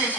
acted